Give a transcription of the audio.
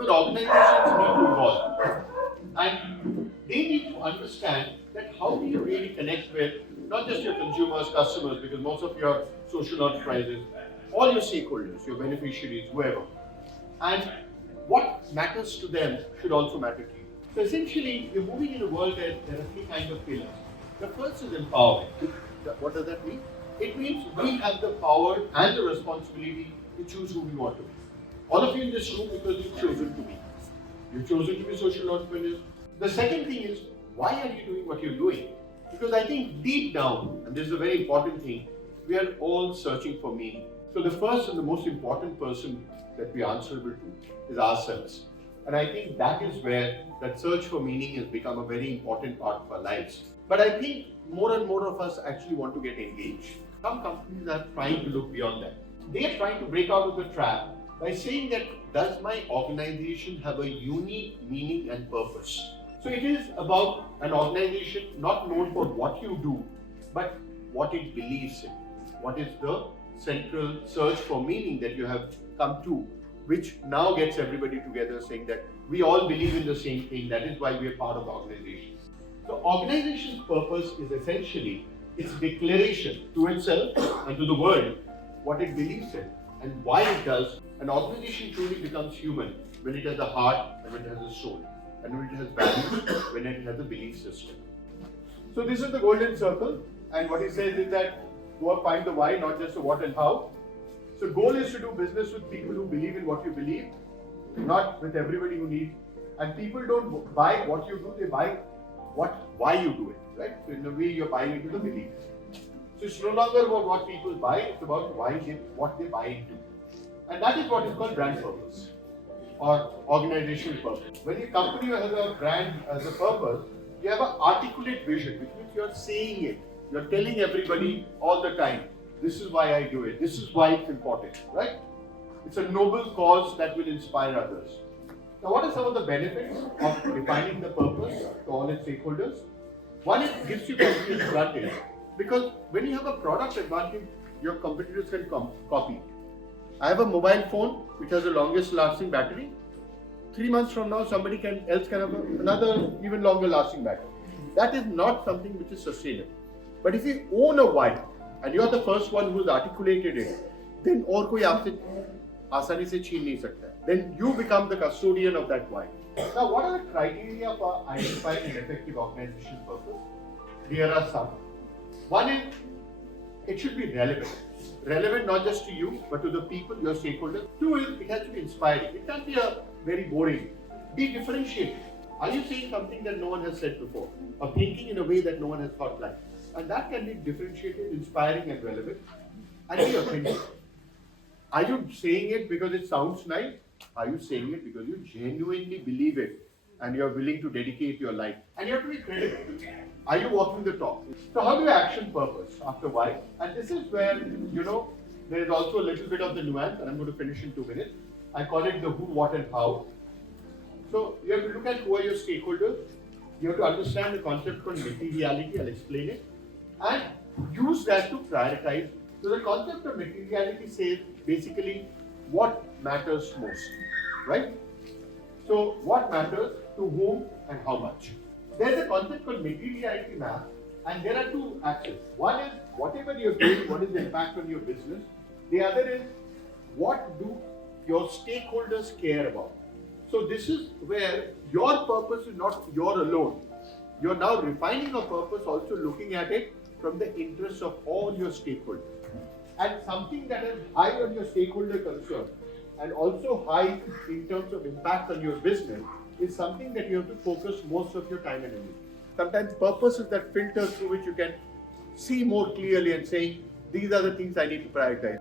Because organizations need to evolve. And they need to understand that how do you really connect with not just your consumers, customers, because most of your social enterprises, all your stakeholders, your beneficiaries, whoever. And what matters to them should also matter to you. So essentially, you're moving in a world where there are three kinds of pillars. The first is empowerment. What does that mean? It means we have the power and the responsibility to choose who we want to be. All of you in this room because you've chosen to be. You've chosen to be social entrepreneurs. The second thing is, why are you doing what you're doing? Because I think deep down, and this is a very important thing, we are all searching for meaning. So the first and the most important person that we are answerable to is ourselves. And I think that is where that search for meaning has become a very important part of our lives. But I think more and more of us actually want to get engaged. Some companies are trying to look beyond that. They are trying to break out of the trap by saying that, does my organization have a unique meaning and purpose? So it is about an organization not known for what you do, but what it believes in. What is the central search for meaning that you have come to, which now gets everybody together saying that we all believe in the same thing, that is why we are part of the organization. So organization's purpose is essentially its declaration to itself and to the world what it believes in and why it does. An organization truly becomes human when it has a heart and when it has a soul, and when it has values, when it has a belief system. So this is the golden circle, and what he says is that go and find the why, not just the what and how. So goal is to do business with people who believe in what you believe, not with everybody who needs. And people don't buy what you do, they buy why you do it, right? So in a way you're buying into the belief. So it's no longer about what people buy, it's about what they buy into. And that is what is called brand purpose or organizational purpose. When your company has a brand as a purpose, you have an articulate vision, which means you're saying it. You're telling everybody all the time, this is why I do it, this is why it's important, right? It's a noble cause that will inspire others. Now, what are some of the benefits of defining the purpose to all its stakeholders? One, it gives you competitive advantage, because when you have a product advantage, your competitors can copy. I have a mobile phone which has the longest lasting battery. 3 months from now, somebody else can have another even longer lasting battery. That is not something which is sustainable. But if you own a why and you are the first one who's articulated it, then और कोई आपसे आसानी से छीन नहीं सकता. Then you become the custodian of that why. Now, what are the criteria for identifying an effective organizational purpose? Here are some. One is, it should be relevant. Relevant not just to you, but to the people, your stakeholders. Two is, it has to be inspiring. It can't be very boring. Be differentiated. Are you saying something that no one has said before? Or thinking in a way that no one has thought like? And that can be differentiated, inspiring and relevant. And be authentic. Are you saying it because it sounds nice? Are you saying it because you genuinely believe it and you're willing to dedicate your life? And you have to be credible. Are you walking the talk? So how do you action purpose after why? And this is where, there is also a little bit of the nuance, and I'm going to finish in 2 minutes. I call it the who, what and how. So you have to look at who are your stakeholders. You have to understand the concept called materiality, I'll explain it. And use that to prioritize. So the concept of materiality says basically what matters most, right? So what matters, to whom and how much. There's a concept called materiality map, and there are two axes. One is whatever you're doing, what is the impact on your business. The other is what do your stakeholders care about. So this is where your purpose is not your alone. You're now refining a purpose, also looking at it from the interests of all your stakeholders. And something that is high on your stakeholder concern and also high in terms of impact on your business is something that you have to focus most of your time and energy. Sometimes purpose is that filter through which you can see more clearly and saying, these are the things I need to prioritize.